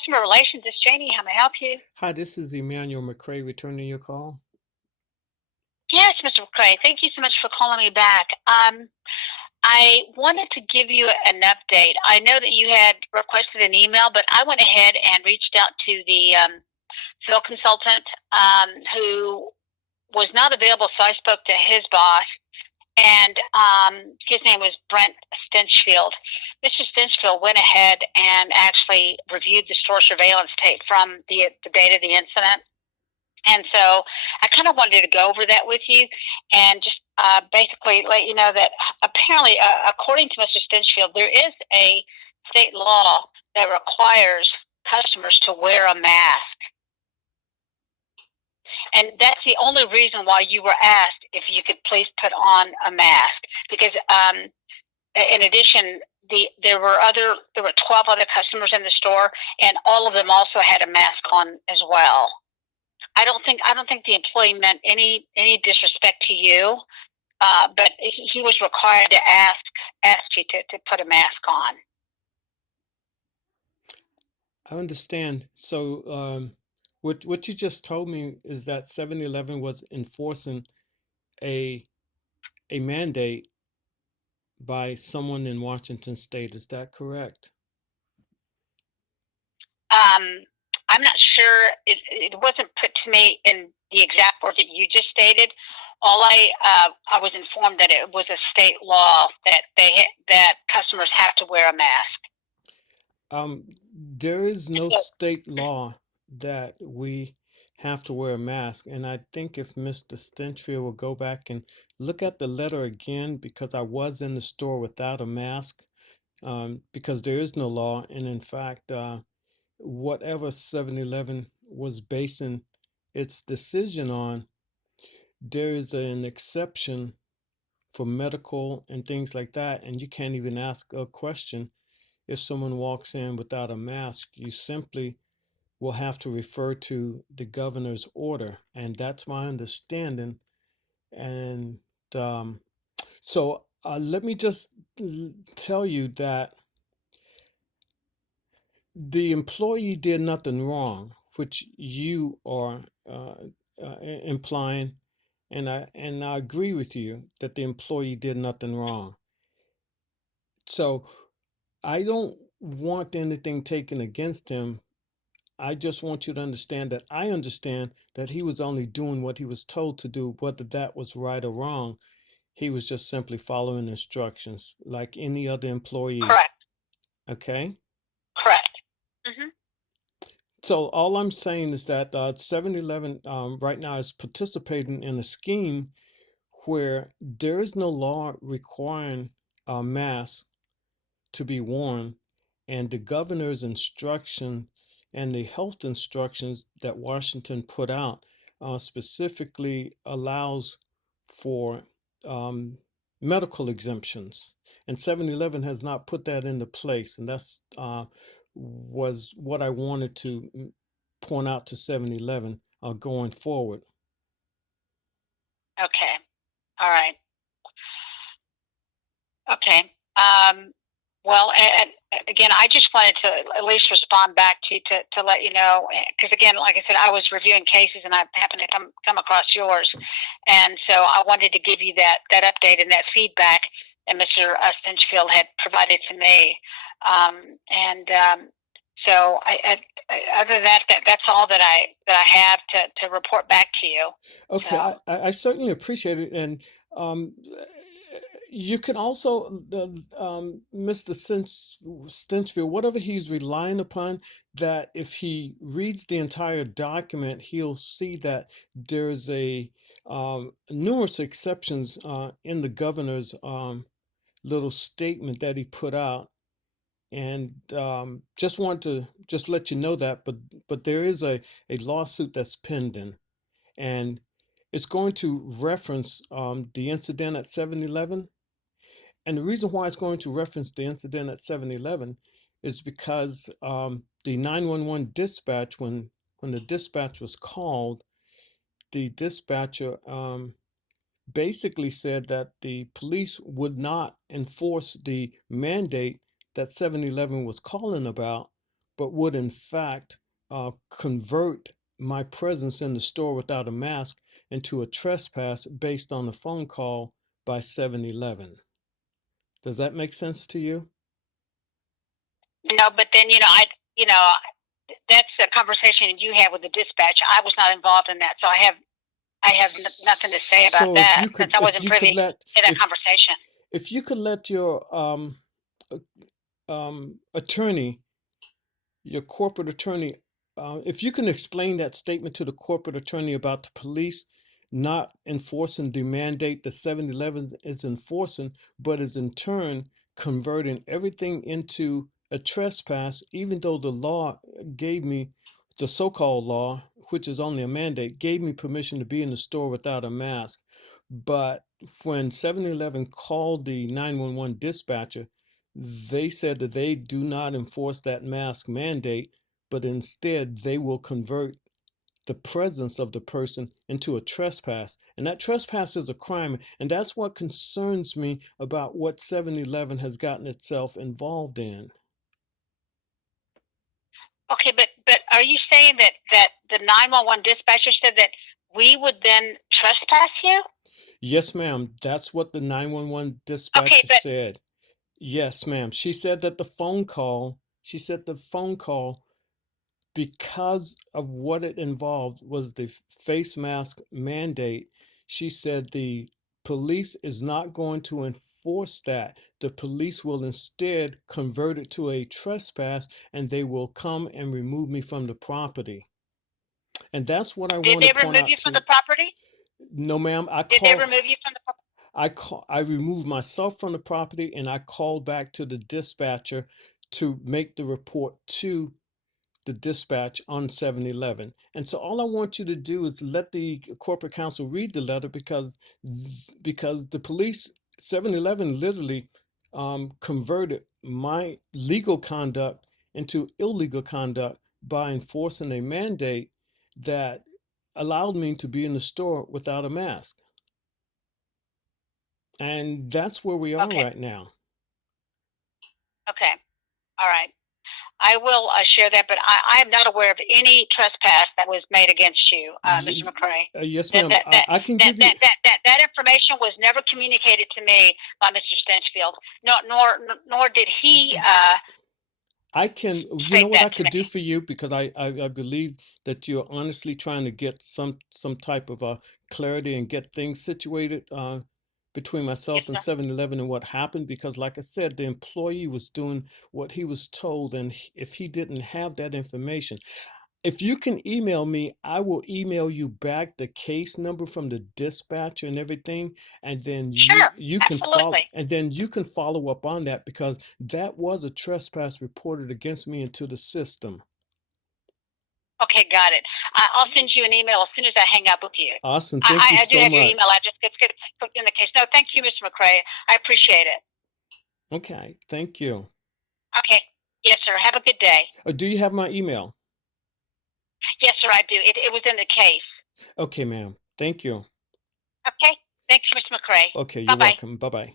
Customer Relations. It's Janie. How may I help you? Hi, this is Emmanuel McCrae returning your call. Yes, Mr. McCray. Thank you so much for calling me back. I wanted to give you an update. I know that you had requested an email, but I went ahead and reached out to the field consultant who was not available, so I spoke to his boss, and his name was Brent Stinchfield. Mr. Stinchfield went ahead and actually reviewed the store surveillance tape from the date of the incident. And so I kind of wanted to go over that with you and just basically let you know that apparently, according to Mr. Stinchfield, there is a state law that requires customers to wear a mask. And that's the only reason why you were asked if you could please put on a mask. Because in addition, there were 12 other customers in the store, and all of them also had a mask on as well. I don't think the employee meant any disrespect to you, but he was required to ask you to put a mask on. I understand. So, what you just told me is that 7-Eleven was enforcing a mandate by someone in Washington State. Is that correct? I'm not sure. It wasn't put to me in the exact words that you just stated. All I was informed that it was a state law that customers have to wear a mask. There is no state law that we have to wear a mask, and I think if Mr. Stinchfield will go back and look at the letter again, because I was in the store without a mask, because there is no law, and in fact, whatever 7-Eleven was basing its decision on, there is an exception for medical and things like that, and you can't even ask a question if someone walks in without a mask. You simply will have to refer to the governor's order, and that's my understanding. And so let me just tell you that the employee did nothing wrong, which you are implying, and I agree with you that the employee did nothing wrong. So I don't want anything taken against him. I just want you to understand that I understand that he was only doing what he was told to do, whether that was right or wrong. He was just simply following instructions like any other employee. Correct. Okay? Correct. Mm-hmm. So all I'm saying is that 7-Eleven right now is participating in a scheme where there is no law requiring a mask to be worn, and the governor's instruction and the health instructions that Washington put out specifically allows for medical exemptions. And 7-Eleven has not put that into place, and that's was what I wanted to point out to 7-Eleven going forward. Okay. All right. Okay. Well, and again, I just wanted to at least respond back to you to let you know, because again, like I said, I was reviewing cases and I happened to come across yours, and so I wanted to give you that update and that feedback that Mr. Stinchfield had provided to me, and so other than that, that's all that I have to report back to you. Okay, So. I certainly appreciate it, and you can also, Mr. Stinchfield, whatever he's relying upon, that if he reads the entire document, he'll see that there's a numerous exceptions in the governor's little statement that he put out, and just want to just let you know that. But there is a lawsuit that's pending, and it's going to reference the incident at 7-Eleven. And the reason why it's going to reference the incident at 7-Eleven is because the 911 dispatch, when the dispatch was called, the dispatcher basically said that the police would not enforce the mandate that 7-Eleven was calling about, but would in fact convert my presence in the store without a mask into a trespass based on the phone call by 7-Eleven. Does that make sense to you? No, but then that's a conversation you have with the dispatch. I was not involved in that, so I have nothing to say about So that since I wasn't privy to that conversation. if you could let your attorney, your corporate attorney, if you can explain that statement to the corporate attorney about the police not enforcing the mandate that 7-Eleven is enforcing, but is in turn converting everything into a trespass, even though the law gave me, the so-called law, which is only a mandate, gave me permission to be in the store without a mask. But when 7-Eleven called the 911 dispatcher, they said that they do not enforce that mask mandate, but instead they will convert the presence of the person into a trespass. And that trespass is a crime. And that's what concerns me about what 7-Eleven has gotten itself involved in. Okay, but are you saying that the 911 dispatcher said that we would then trespass you? Yes, ma'am. That's what the 911 Okay, dispatcher but said. Yes, ma'am. She said that the phone call, because of what it involved, was the face mask mandate. She said the police is not going to enforce that. The police will instead convert it to a trespass, and they will come and remove me from the property. And that's what I did want they to point remove out you from the to. property? No, ma'am. Did they remove you from the property? I removed myself from the property, and I called back to the dispatcher to make the report to the dispatch on 7-Eleven. And so all I want you to do is let the corporate counsel read the letter, because the police, 7-Eleven literally converted my legal conduct into illegal conduct by enforcing a mandate that allowed me to be in the store without a mask. And that's where we are Okay, right now. okay, all right. I will share that, but I am not aware of any trespass that was made against you, Mr. Ye- McCrae. yes, That ma'am. that that I can that give you. that that that, that information was never communicated to me by Mr. Stenchfield. No, nor did he I can, you know state what I that to could do me. for you, because I believe that you're honestly trying to get some type of clarity and get things situated between Yes, myself and sir. 7-Eleven and what happened. Because like I said, the employee was doing what he was told, and if he didn't have that information, if you can email me, I will email you back the case number from the dispatcher and everything, and then Sure, you can follow, absolutely. and then you can follow up on that, because that was a trespass reported against me into the system. Okay, got it. I'll send you an email as soon as I hang up with you. Awesome. I, Thank you I do so have your email much. address. Let's get put in the case. No, thank you, Mr. McCrae. I appreciate it. Okay. Thank you. Okay. Yes, sir. Have a good day. Do you have my email? Yes, sir, I do. It was in the case. Okay, ma'am. Thank you. Okay. Thanks, Mr. McCrae. Okay, Bye you're bye. welcome. Bye bye.